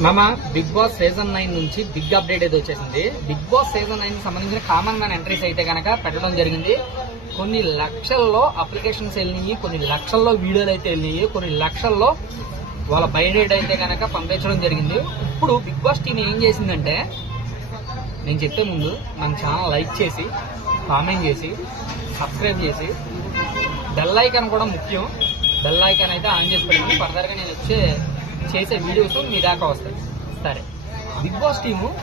మామ Bigg Boss season nine నుంచి big update అయితే వచ్చేసింది. బిగ్ బాస్ సీజన్ నైన్ సంబంధించిన కామన్ మ్యాన్ ఎంట్రీస్ అయితే కనుక పెట్టడం జరిగింది. కొన్ని లక్షల్లో అప్లికేషన్స్ వెళ్ళినాయి కొన్ని లక్షల్లో వీడియోలు అయితే వెళ్ళినాయి కొన్ని లక్షల్లో వాళ్ళ బయోడేట్ అయితే కనుక పంపించడం జరిగింది. ఇప్పుడు బిగ్ బాస్ టీం ఏం చేసిందంటే నేను చెప్పే ముందు మన ఛానల్ లైక్ చేసి కామెంట్ చేసి సబ్స్క్రైబ్ చేసి బెల్ ఐకాన్ కూడా ముఖ్యం. బెల్ ఐకాన్ అయితే ఆన్ చేసి పెట్టుకుని ఫర్దర్గా నేను వచ్చే చేసే వీడియోస్ మీ దాకా వస్తాయి. సరే. బిగ్ బాస్ టీము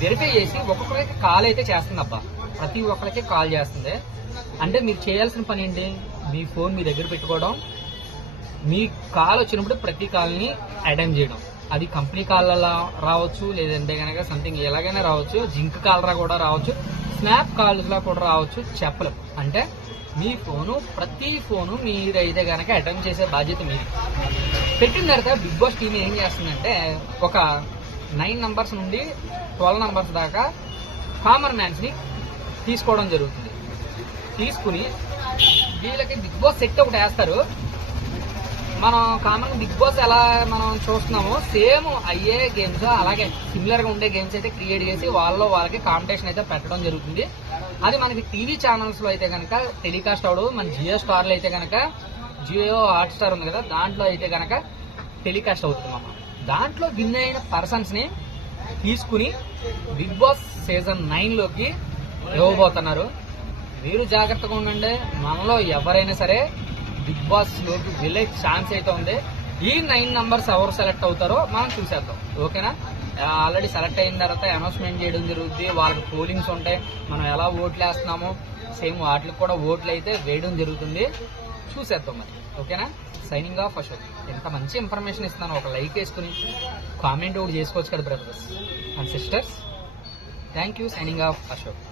వెరిఫై చేసి ఒక్కొక్కరికి కాల్ అయితే చేస్తుంది అబ్బా ప్రతి ఒక్కరికి కాల్ చేస్తుంది. అంటే మీరు చేయాల్సిన పని ఏంటి? మీ ఫోన్ మీ దగ్గర పెట్టుకోవడం. మీ కాల్ వచ్చినప్పుడు ప్రతి కాల్ని అటెండ్ చేయడం. అది కంపెనీ కాల్ రావచ్చు లేదంటే కనుక సంథింగ్ ఎలాగైనా రావచ్చు. జింక్ కాలరా కూడా రావచ్చు. స్నాప్ కాల్స్ కూడా రావచ్చు. చెప్పలేం. అంటే మీ ఫోను ప్రతి ఫోను మీరైతే కనుక అటెంప్ట్ చేసే బాధ్యత మీది. పెట్టిన తర్వాత బిగ్ బాస్ టీం ఏం చేస్తుందంటే ఒక నైన్ నంబర్స్ నుండి ట్వెల్వ్ నంబర్స్ దాకా కామన్ మ్యాన్స్ని తీసుకోవడం జరుగుతుంది. తీసుకుని వీళ్ళకి బిగ్ బాస్ సెట్ ఒకటి వేస్తారు. మనం కామన్ బిగ్ బాస్ ఎలా మనం చూస్తున్నామో సేమ్ అయ్యే గేమ్స్ అలాగే సిమిలర్గా ఉండే గేమ్స్ అయితే క్రియేట్ చేసి వాళ్ళలో వాళ్ళకి కాంపిటీషన్ అయితే పెట్టడం జరుగుతుంది. అది మనకి టీవీ ఛానల్స్లో అయితే కనుక టెలికాస్ట్ అవడం మన జియో స్టార్లో అయితే కనుక జియో హాట్ స్టార్ ఉంది కదా దాంట్లో అయితే కనుక టెలికాస్ట్ అవుతుంది అన్నమాట దాంట్లో విన్ అయిన పర్సన్స్ని తీసుకుని బిగ్ బాస్ సీజన్ నైన్లోకి ఇవ్వబోతున్నారు. మీరు జాగ్రత్తగా ఉండండి. మనలో ఎవరైనా సరే బిగ్ బాస్లోకి వెళ్ళే ఛాన్స్ అయితే ఉంది. ఈ నైన్ నంబర్స్ ఎవరు సెలెక్ట్ అవుతారో మనం చూసేద్దాం. ఓకేనా? ఆల్రెడీ సెలెక్ట్ అయిన తర్వాత అనౌన్స్మెంట్ చేయడం జరుగుతుంది వాళ్ళకి పోలింగ్స్ ఉంటాయి. మనం ఎలా ఓట్లు వేస్తున్నామో సేమ్ వాటికి కూడా ఓట్లు అయితే వేయడం జరుగుతుంది. చూసేద్దాం మరి. ఓకేనా? Signing off Ashok. ఎంత మంచి ఇన్ఫర్మేషన్ ఇస్తున్నాను. ఒక లైక్ వేసుకుని కామెంట్ ఒకటి చేసుకోవచ్చు కదా brothers and sisters thank you signing off Ashok.